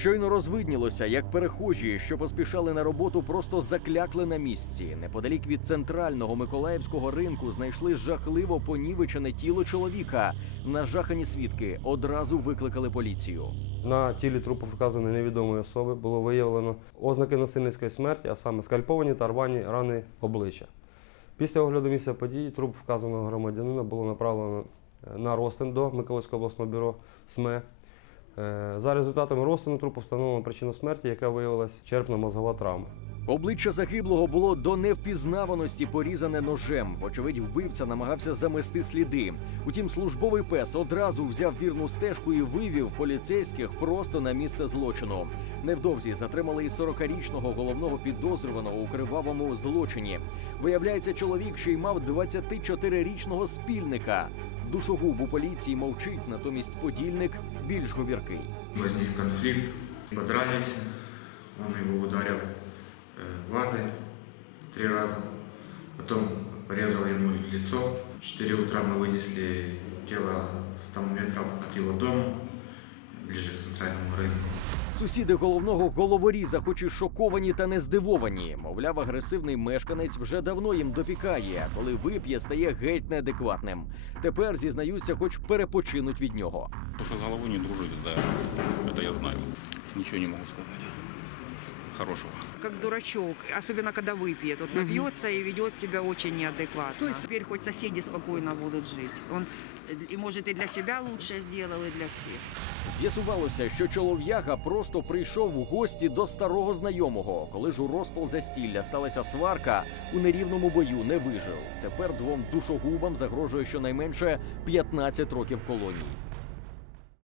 Щойно розвиднілося, як перехожі, що поспішали на роботу, просто заклякли на місці. Неподалік від центрального миколаївського ринку знайшли жахливо понівечене тіло чоловіка. Нажахані свідки одразу викликали поліцію. На тілі трупу вказаної невідомої особи було виявлено ознаки насильницької смерті, а саме скальповані та рвані рани обличчя. Після огляду місця події труп вказаного громадянина було направлено е, на розтин до Миколаївського обласного бюро СМЕ. Е, За результатами розтину трупу встановлено причину смерті, яка виявилась черепно-мозгова травма. Обличчя загиблого було до невпізнаваності порізане ножем. Вочевидь, вбивця намагався замести сліди. Утім, службовий пес одразу взяв вірну стежку і вивів поліцейських просто на місце злочину. Невдовзі затримали і 40-річного головного підозрюваного у кривавому злочині. Виявляється, чоловік ще й мав 24-річного спільника. Душогуб у поліції мовчить, натомість подільник більш говіркий. Возник конфликт, подрались, он его ударил э, вазой три раза, потом порезал ему лицо. В 4 утра мы вынесли тело в 100 метров от его дома, ближе к центральному рынку. Сусіди головного головоріза, хоч і шоковані та не здивовані. Мовляв, агресивний мешканець вже давно їм допікає, а коли вип'є, стає геть неадекватним. Тепер зізнаються, хоч перепочинуть від нього. То, що з головою не дружит, да, я знаю. Нічого не можу сказать. Хорошего. как дурачок, особенно когда выпьет. Вот напьется и ведет себя очень неадекватно. Теперь хоть соседи спокойно будут жить. Он, и, может, и для себя лучше сделал, и для всех. З'ясувалося, що чолов'яга просто прийшов в гості до старого знайомого. Коли ж у розпал застілля сталася сварка, у нерівному бою не вижив. Тепер двом душогубам загрожує щонайменше 15 років колонії.